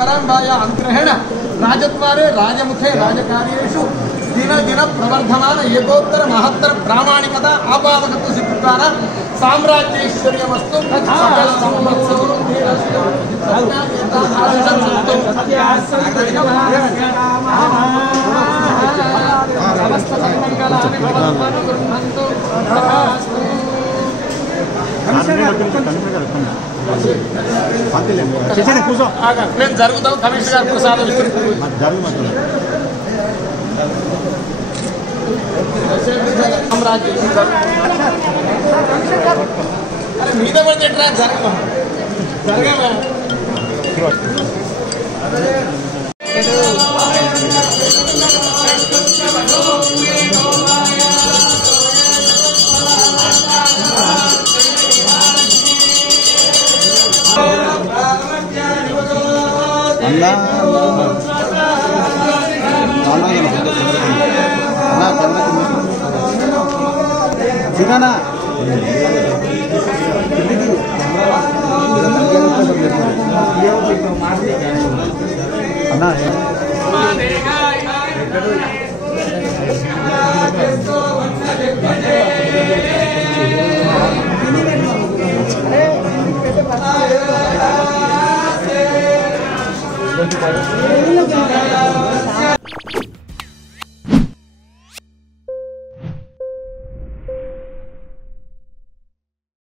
पराम्बाया अनुग्रहेण राजद्वारे राजमुखे राजकार्येषु दिन दिन प्रवर्धमान एकोत्तर महत्तर प्रामाणिकता आपादकत्व सिद्धिद्वारा साम्राज्यैश्वर्यमस्तु सकल संपत्सु నేను జరుగుతాం కమిషనర్ గారు ప్రసాదం మీద పడితే ఎట్లా జరగమా జరగమా Gimana? Anak.